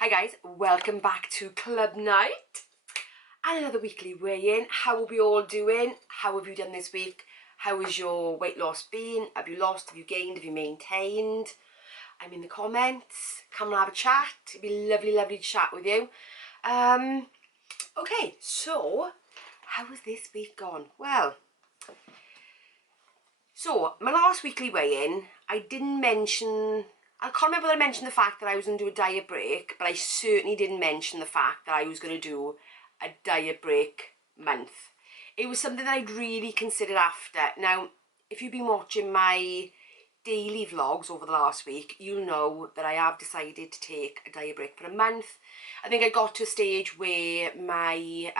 Hi guys, welcome back to Club Night and another weekly weigh-in. How are we all doing? How have you done this week? How has your weight loss been? Have you lost? Have you gained? Have you maintained? I'm in the comments. Come and have a chat. It'd be lovely, lovely to chat with you. Okay, so how has this week gone? Well, so my last weekly weigh-in, I didn't mention, I can't remember whether I mentioned the fact that I was going to do a diet break, but I certainly didn't mention the fact that I was going to do a diet break month. It was something that I'd really considered after. Now, if you've been watching my daily vlogs over the last week, you'll know that I have decided to take a diet break for a month. I think I got to a stage where my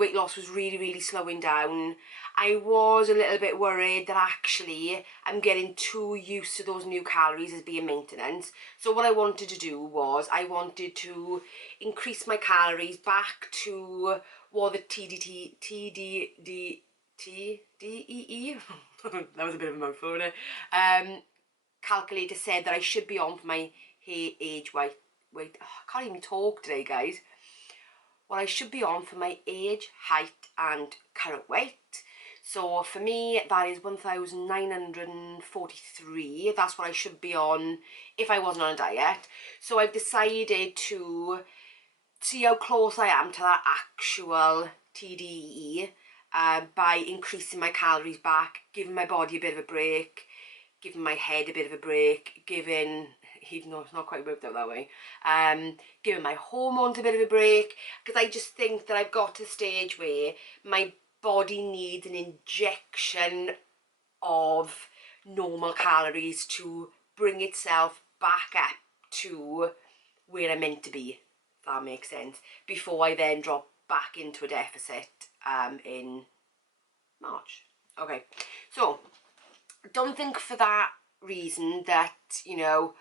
weight loss was really slowing down. I was a little bit worried that actually I'm getting too used to those new calories as being maintenance. So what I wanted to do was I wanted to increase my calories back to what the TDEE that was a bit of a mouthful, wasn't it? Calculator said that I should be on for my age weight. Oh, I can't even talk today, guys. What I should be on for my age, height and current weight. So for me, that is 1,943. That's what I should be on if I wasn't on a diet. So I've decided to see how close I am to that actual TDE by increasing my calories back, giving my body a bit of a break, giving my head a bit of a break, giving, even though it's not quite worked out that way, giving my hormones a bit of a break, because I just think that I've got to the stage where my body needs an injection of normal calories to bring itself back up to where I'm meant to be, if that makes sense, before I then drop back into a deficit in March. Okay, so don't think for that reason that, you know,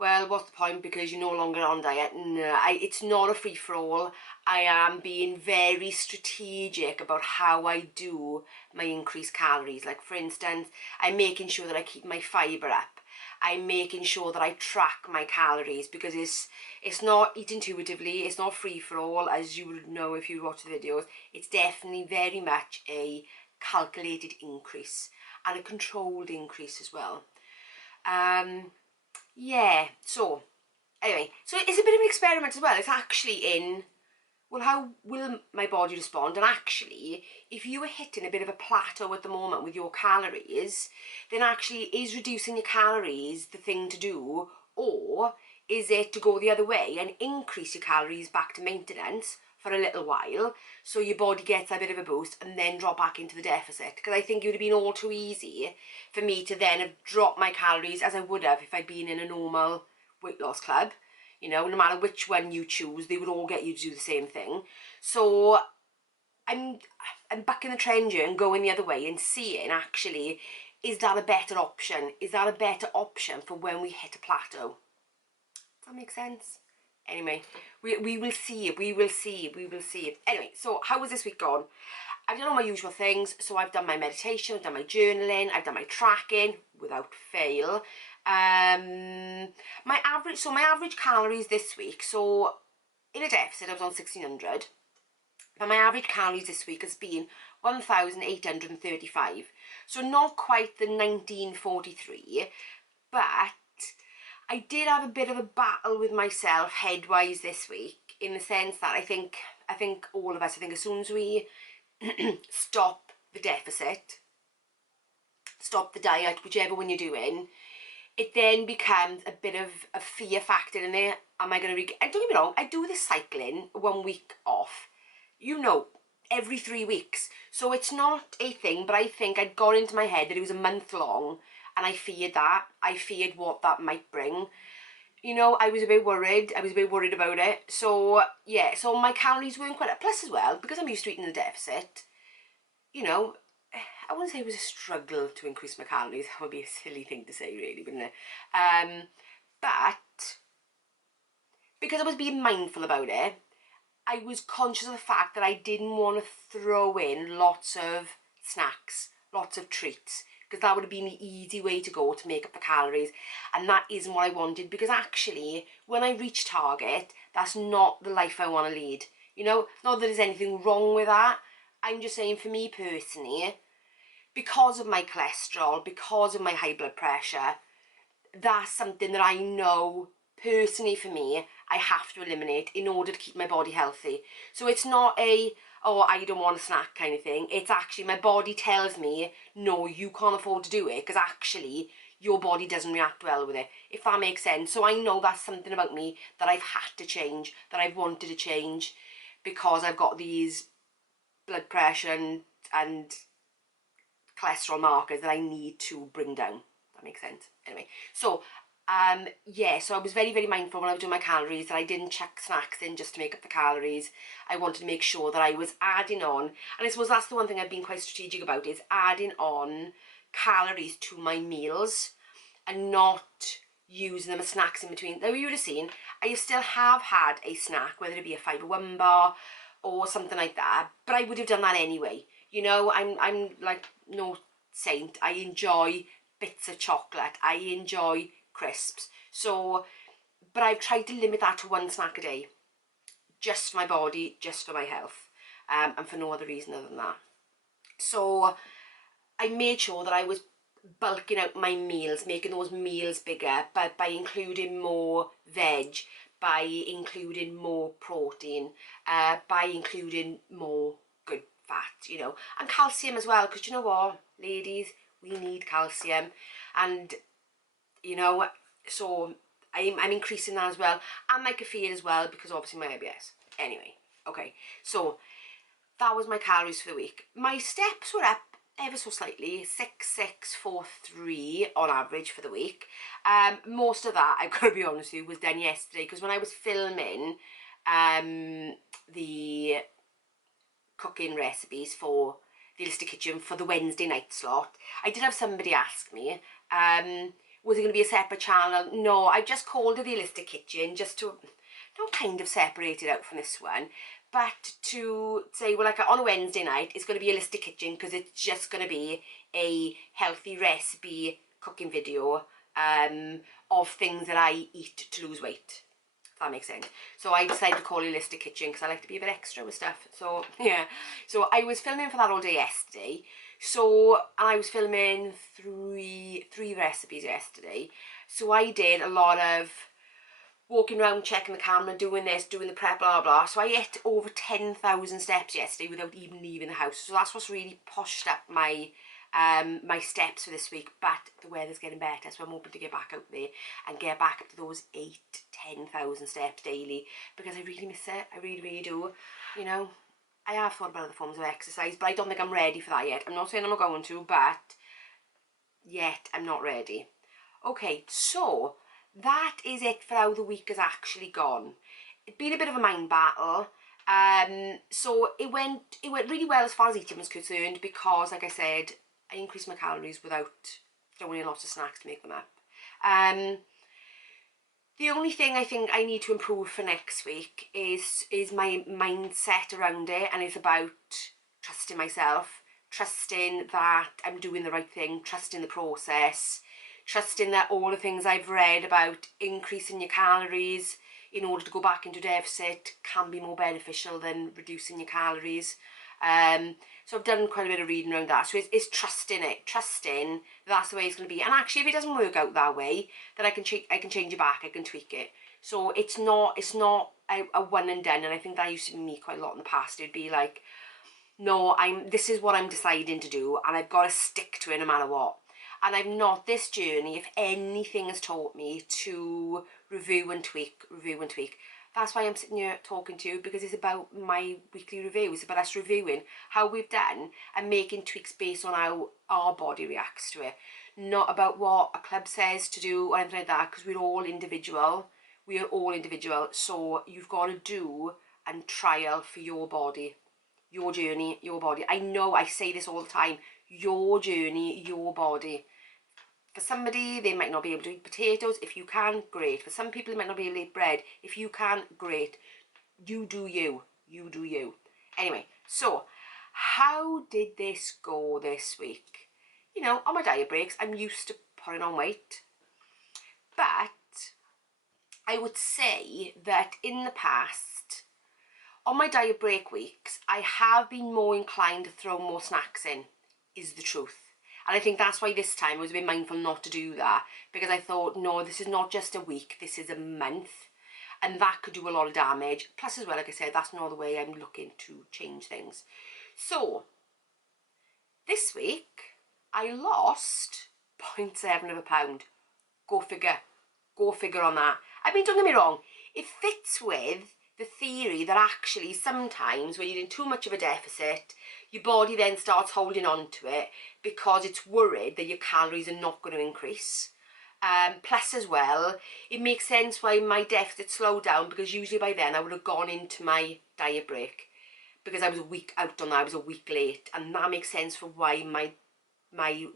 well, what's the point because you're no longer on diet. No, it's not a free-for-all. I am being very strategic about how I do my increased calories. Like, for instance, I'm making sure that I keep my fibre up. I'm making sure that I track my calories, because it's not eat intuitively, it's not free-for-all, as you would know if you watch the videos. It's definitely very much a calculated increase and a controlled increase as well. Yeah, so anyway, so it's a bit of an experiment as well. It's actually in, well, how will my body respond? And actually, if you are hitting a bit of a plateau at the moment with your calories, then actually is reducing your calories the thing to do, or is it to go the other way and increase your calories back to maintenance for a little while, so your body gets a bit of a boost and then drop back into the deficit? Because I think it would have been all too easy for me to then have dropped my calories as I would have if I'd been in a normal weight loss club. You know, no matter which one you choose, they would all get you to do the same thing. So I'm bucking the trend here and going the other way and seeing, actually, is that a better option? Is that a better option for when we hit a plateau? Does that make sense? Anyway, we will see, we will see. Anyway, so how was this week gone? I've done all my usual things. So I've done my meditation, I've done my journaling, I've done my tracking without fail. My average calories this week, so in a deficit I was on 1,600, but my average calories this week has been 1,835. So not quite the 1,943, but I did have a bit of a battle with myself head-wise this week, in the sense that I think all of us, I think as soon as we stop the deficit, stop the diet, whichever one you're doing, it then becomes a bit of a fear factor in there. Am I going to don't get me wrong, I do this cycling 1 week off, you know, every 3 weeks. So it's not a thing, but I think I'd gone into my head that it was a month long, and I feared that. I feared what that might bring. You know, I was a bit worried. I was a bit worried about it. So, yeah, so my calories weren't quite up. Plus as well, because I'm used to eating in a deficit, you know, I wouldn't say it was a struggle to increase my calories. That would be a silly thing to say, really, wouldn't it? But because I was being mindful about it, I was conscious of the fact that I didn't want to throw in lots of snacks, lots of treats, because that would have been the easy way to go to make up the calories, and that isn't what I wanted, because actually when I reach target, that's not the life I want to lead. You know, not that there's anything wrong with that. I'm just saying, for me personally, because of my cholesterol, because of my high blood pressure, that's something that I know personally for me I have to eliminate in order to keep my body healthy. So it's not a, oh, I don't want a snack kind of thing. It's actually my body tells me, no, you can't afford to do it, because actually your body doesn't react well with it, if that makes sense. So I know that's something about me that I've had to change, that I've wanted to change, because I've got these blood pressure and cholesterol markers that I need to bring down. That makes sense. Anyway, so yeah, so I was very, very mindful when I was doing my calories that I didn't check snacks in just to make up the calories. I wanted to make sure that I was adding on, and I suppose that's the one thing I've been quite strategic about, is adding on calories to my meals and not using them as snacks in between. Though you would have seen, I still have had a snack, whether it be a fibre one bar or something like that, but I would have done that anyway. You know, I'm like no saint. I enjoy bits of chocolate. I enjoy crisps. So, but I've tried to limit that to one snack a day, just for my body, just for my health, and for no other reason other than that. So I made sure that I was bulking out my meals, making those meals bigger, but by including more veg, by including more protein, by including more good fat, you know, and calcium as well, because you know what, ladies, we need calcium, and you know, so I'm increasing that as well, and my caffeine as well, because obviously my IBS. Anyway, okay, so that was my calories for the week. My steps were up ever so slightly, 6,643 on average for the week. Most of that, I've got to be honest with you, was done yesterday, because when I was filming the cooking recipes for the Holistic Kitchen for the Wednesday night slot, I did have somebody ask me, was it going to be a separate channel? No, I just called it the Holistic Kitchen, just to not kind of separate it out from this one, but to say, well, like on a Wednesday night, it's going to be a Holistic Kitchen, because it's just going to be a healthy recipe cooking video of things that I eat to lose weight. If that makes sense. So I decided to call it Holistic Kitchen, because I like to be a bit extra with stuff. So yeah, so I was filming for that all day yesterday. So, and I was filming three recipes yesterday. So I did a lot of walking around, checking the camera, doing this, doing the prep, blah, blah. So I hit over 10,000 steps yesterday without even leaving the house. So that's what's really pushed up my my steps for this week. But the weather's getting better, so I'm hoping to get back out there and get back up to those 8,000-10,000 steps daily, because I really miss it. I really, really do. You know, I have thought about other forms of exercise, but I don't think I'm ready for that yet. I'm not saying I'm not going to, but yet I'm not ready. Okay, so that is it for how the week has actually gone. It's been a bit of a mind battle. So it went really well as far as eating was concerned, because, like I said, I increased my calories without throwing in lots of snacks to make them up. The only thing I think I need to improve for next week is my mindset around it, and it's about trusting myself, trusting that I'm doing the right thing, trusting the process, trusting that all the things I've read about increasing your calories in order to go back into deficit can be more beneficial than reducing your calories. So I've done quite a bit of reading around that. So it's trusting it, trusting that's the way it's going to be. And actually, if it doesn't work out that way, then I can change it back, I can tweak it. So it's not a one and done. And I think that used to be me quite a lot in the past. It'd be like, no, this is what I'm deciding to do, and I've got to stick to it no matter what. And I've not, this journey, if anything, has taught me to review and tweak. That's why I'm sitting here talking to you, because it's about my weekly review. It's about us reviewing how we've done and making tweaks based on how our body reacts to it. Not about what a club says to do or anything like that, because we're all individual. We are all individual. So you've got to do and trial for your body, your journey, your body. I know I say this all the time. Your journey, your body. For somebody, they might not be able to eat potatoes. If you can, great. For some people, they might not be able to eat bread. If you can, great. You do you. You do you. Anyway, so how did this go this week? you know, on my diet breaks, I'm used to putting on weight. But I would say that in the past, on my diet break weeks, I have been more inclined to throw more snacks in, is the truth. And I think that's why this time I was a bit mindful not to do that, because I thought, no, this is not just a week, this is a month, and that could do a lot of damage. Plus as well, like I said, that's not the way I'm looking to change things. So, this week, I lost 0.7 of a pound. Go figure. Go figure on that. I mean, don't get me wrong, it fits with the theory that actually sometimes when you're in too much of a deficit, your body then starts holding on to it because it's worried that your calories are not going to increase. Plus as well, it makes sense why my deficit slowed down, because usually by then I would have gone into my diet break because I was a week out on that, I was a week late, and that makes sense for why my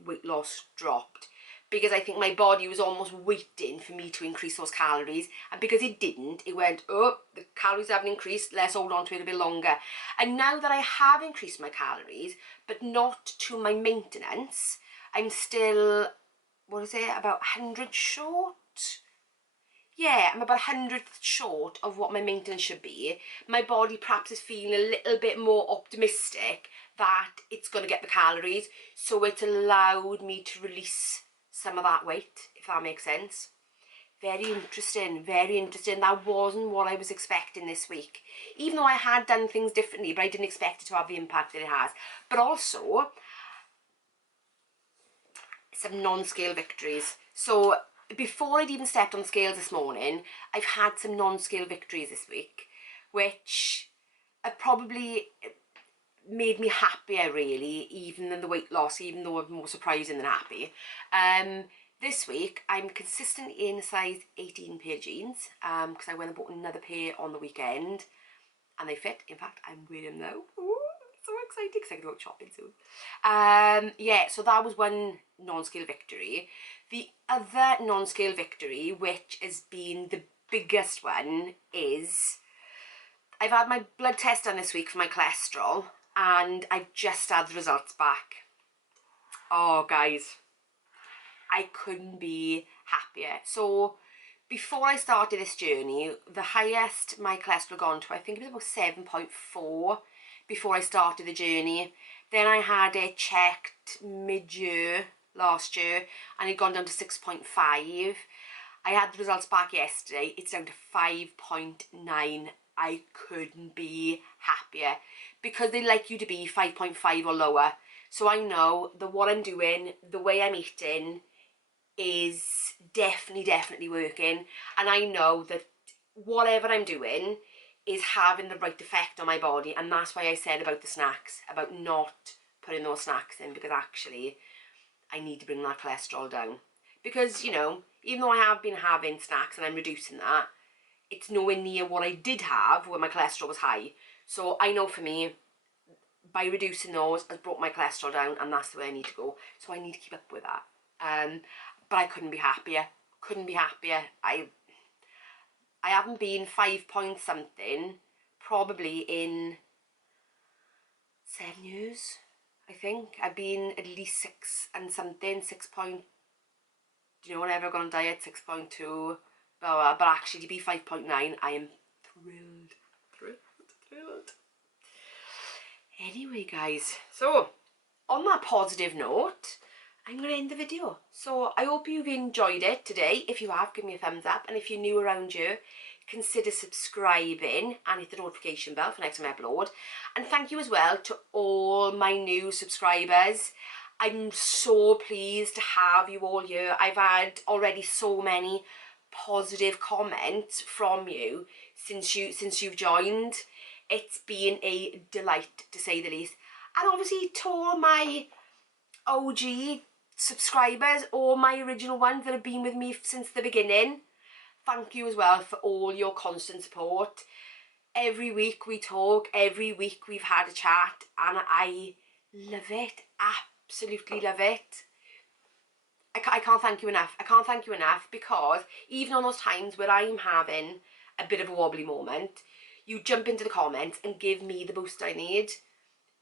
weight loss dropped. Because I think my body was almost waiting for me to increase those calories, and because it didn't, it went, oh, the calories haven't increased, let's hold on to it a bit longer. And now that I have increased my calories, but not to my maintenance, I'm still, what is it, about 100 short? Yeah, I'm about 100th short of what my maintenance should be. My body perhaps is feeling a little bit more optimistic that it's going to get the calories, so it allowed me to release some of that weight, if that makes sense. Very interesting, very interesting. That wasn't what I was expecting this week. Even though I had done things differently, but I didn't expect it to have the impact that it has. But also, some non-scale victories. So before I'd even stepped on the scales this morning, I've had some non-scale victories this week, which have probably made me happier really, even than the weight loss, even though I'm more surprising than happy. This week I'm consistently in a size 18 pair of jeans, because I went and bought another pair on the weekend and they fit. In fact, I'm wearing them now. Ooh, so excited because I can go shopping soon. Yeah, so that was one non-scale victory. The other non-scale victory, which has been the biggest one, is I've had my blood test done this week for my cholesterol, and I've just had the results back. Oh, guys, I couldn't be happier. So before I started this journey, the highest my cholesterol gone to, I think it was about 7.4 before I started the journey. Then I had it checked mid-year last year and it gone down to 6.5. I had the results back yesterday. It's down to 5.9. I couldn't be happier, because they like you to be 5.5 or lower. So I know that what I'm doing, the way I'm eating, is definitely working, and I know that whatever I'm doing is having the right effect on my body. And that's why I said about the snacks, about not putting those snacks in, because actually I need to bring that cholesterol down. Because, you know, even though I have been having snacks and I'm reducing that, it's nowhere near what I did have when my cholesterol was high. So I know for me, by reducing those has brought my cholesterol down, and that's the way I need to go. So I need to keep up with that. But I couldn't be happier. Couldn't be happier. I haven't been 5 point something probably in 7 years, I think. I've been at least 6 and something, 6 point, you know, whenever I've gone on diet, 6.2, blah, blah, but actually to be 5.9, I am thrilled. Anyway, guys, so on that positive note, I'm going to end the video. So I hope you've enjoyed it today. If you have, give me a thumbs up. And if you're new around here, consider subscribing and hit the notification bell for next time I upload. And thank you as well to all my new subscribers. I'm so pleased to have you all here. I've had already so many positive comments from you since you've joined. It's been a delight, to say the least. And obviously to all my OG subscribers, or my original ones that have been with me since the beginning, thank you as well for all your constant support. Every week we talk, every week we've had a chat, and I love it, absolutely love it. I can't thank you enough. I can't thank you enough, because even on those times where I'm having a bit of a wobbly moment, you jump into the comments and give me the boost I need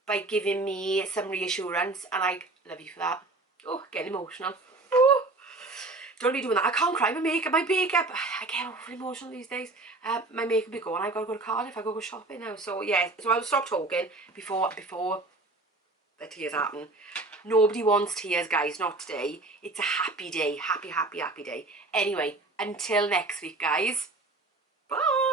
by giving me some reassurance, and I love you for that. Oh, getting emotional. Oh, don't be doing that. I can't cry. My makeup. I get over emotional these days. My makeup be gone. I've got to go to Cardiff. I got to go shopping now. So yeah, so I'll stop talking before the tears happen. Nobody wants tears, guys, not today. It's a happy day. Happy day. Anyway, until next week, guys. Bye.